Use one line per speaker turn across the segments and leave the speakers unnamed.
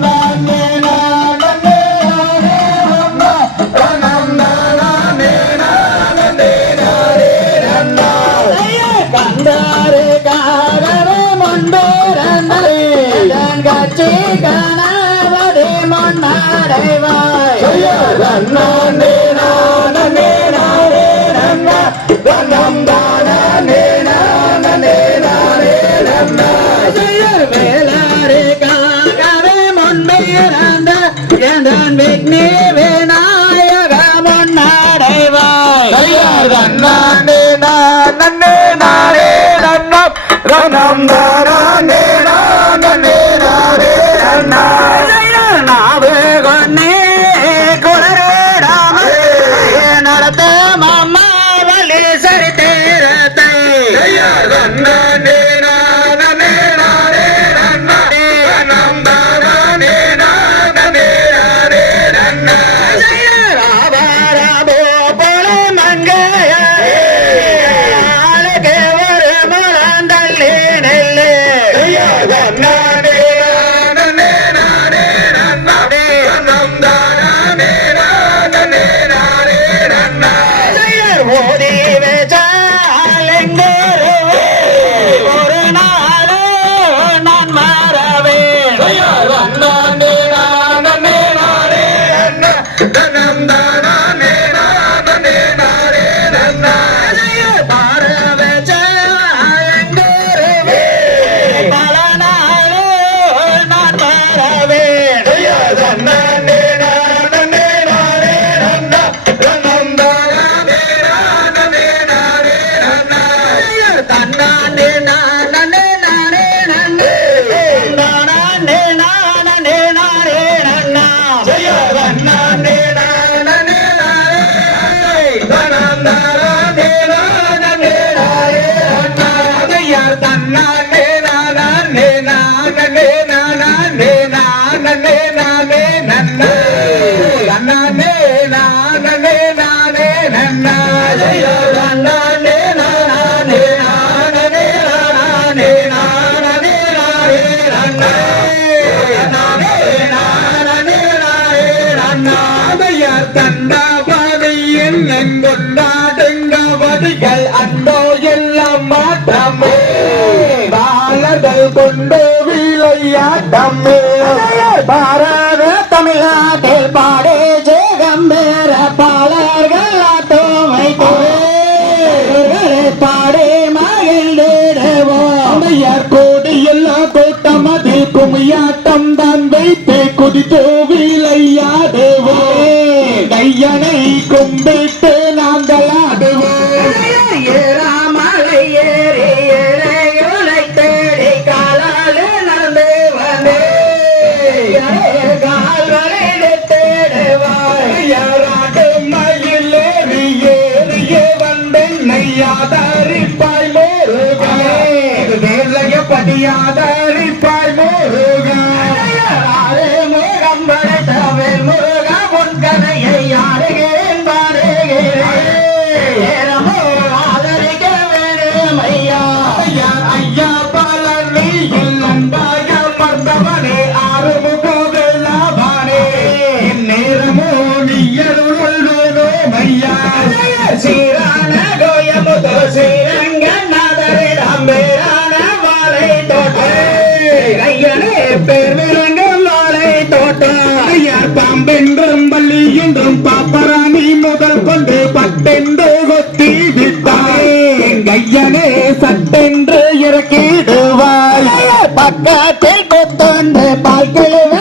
Bye. விக்னேவே நாயகமொன்னாடைவாய் நன்னே நானே நன்னம். தார
கொண்டோர்
எல்லாம் மாட்டமே. பாலர்கள் கொண்டு விளையாட்டமே.
பாரத தமிழ்நாட்டை பாடே ஜெகம்பேர பாலர்கள் ஆட்டோமை பாடே
மகிழ்ந்தேடவோமையார் கோடி எல்லாம் கூட்டம் அதில் குமியாட்டம் தான் வைத்து. குதித்து வீழ தந்த வாழ்க்கையில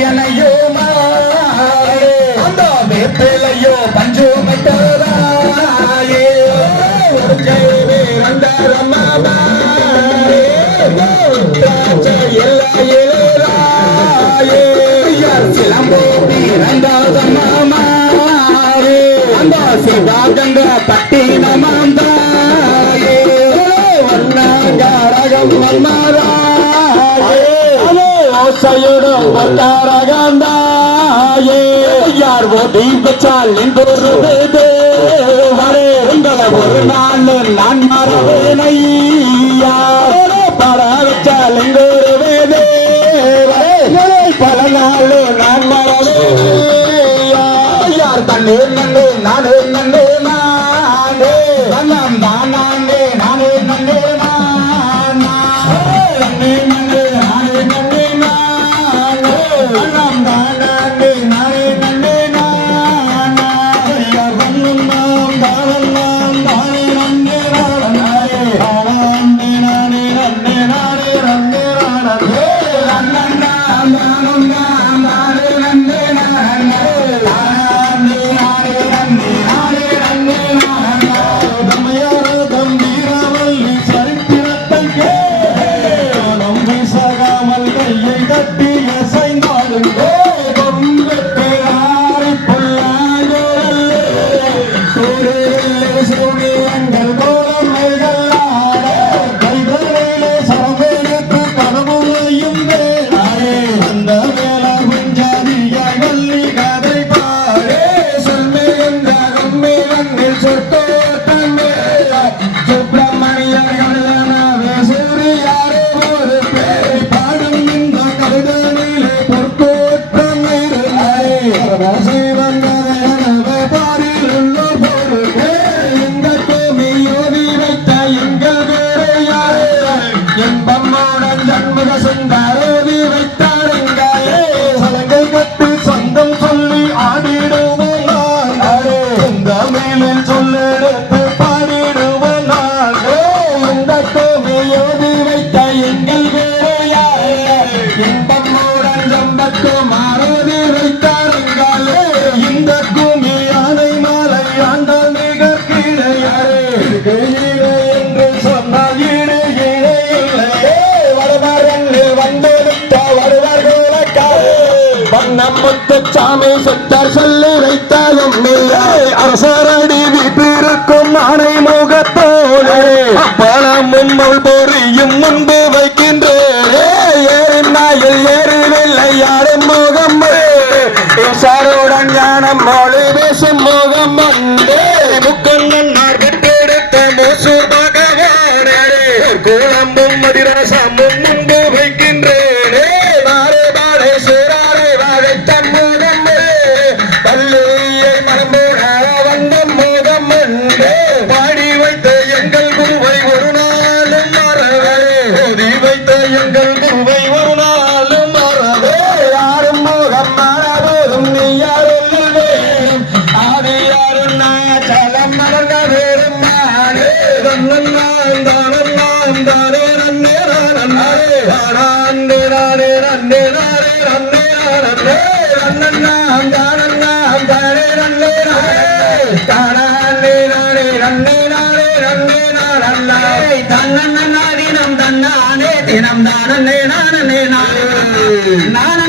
நாயனையோ மாறே அந்த
வேப்பிலையோ பஞ்சோமை தாராயே ரந்தாரம்மா சிலம்போ ரந்தாதம்மா மாறே அந்த சிவாகங்க பட்டினமாந்தாயே
வர்ணாகாரகம் மாறா பச்சையுடன் பட்டாரகாந்தாயே
யார் ஓட்டி பச்சாலின் பொறுது வரே உங்களை ஒரு நாள் நான் மறவேனையா
முத்துச்சாமி சித்தர் சொல்லி வைத்தாலும் அரசரடி வீட்டிருக்கும் ஆணை முகத்தோடு பழமும் முள் பொறியும் முன்பு வைக்கின்றேன். ஏறின் நாயில் ஏறிவில்லை யாரும் முகம் சாருடன் ஞானம் மொழி பேசும் முகம் வந்தே. முக்கண்ணன்னார் பெற்றெடுத்த மூசூர் பகவானே குழம்பும் மதிரசமும் தன்னானே தினம் தானே நானே நானே நானே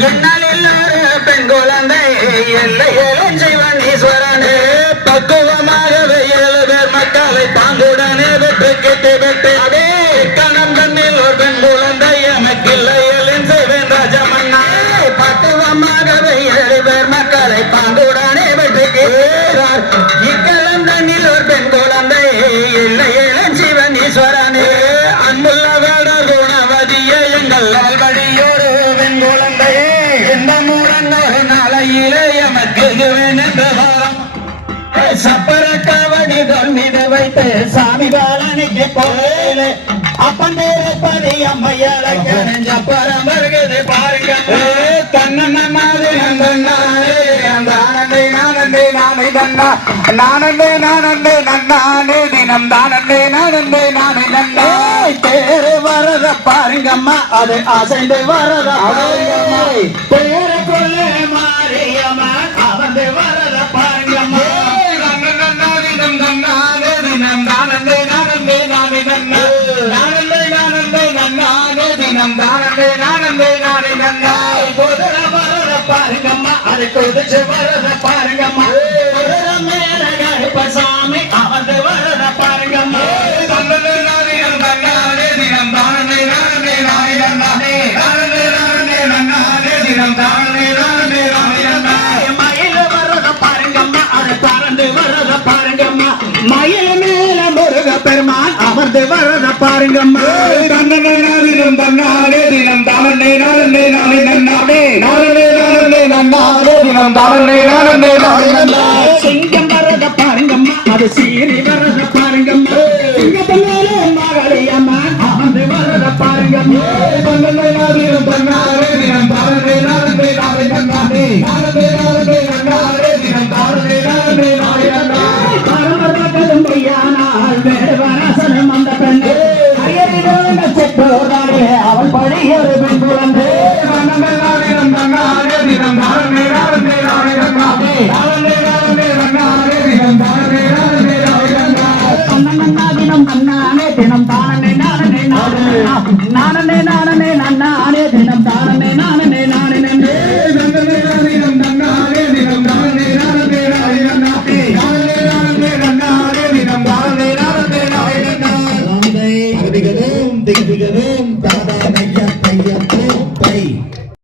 என்னால் என்னாலில் பெண் குழந்தை எல்லை எலின் செய்வன் ஈஸ்வரனே பக்குவமாகவே ஏழு பேர் மக்களை பாங்குடனே வெட்டு கெட்டு வெட்டு மீது சாமி பாலனைக்கு போயில அப்பன் பேரை பதி கரைஞ்ச பரம் வருகிறது. பாருங்க. தன்னண்ண மாதிரி நானே அந்த ஆனந்தே நானந்தே நானே தன்னா. நானந்தே நானந்தே நன்னானே தினம். தானந்தே நானந்தே நானே நன்னா தேரு வரத பாருங்கம்மா. அது அசைந்து வரத பாருங்கம்மா. தேரு நன்னா நானந்தே நானந்தே நன்னானே தினம் தானந்தே நானந்தே நானே நன்னா குதிர வரத பாருங்கம்மா. அது குதிச்சு வரத பாருங்கம்மா. மேல கருப்பசாமி. அமர்ந்து வரத பாருங்கம்மா. தினம் தன்னாலே தினம். தானே நானே நானே நன்னாடே நானே நானே நன்னாடே தினம். தானே நானே நானே சிங்கம் வரத பாருங்கம்மா. அது சீரி வரத பாருங்கம்மா. சிங்கத்தன்னாலே மகளையம்மா அமர்ந்து வரத பாருங்கம்மா. தன்னாலே தினம் தன்னாலே தினம். தானே நானே நானே நன்னாடே Yeah.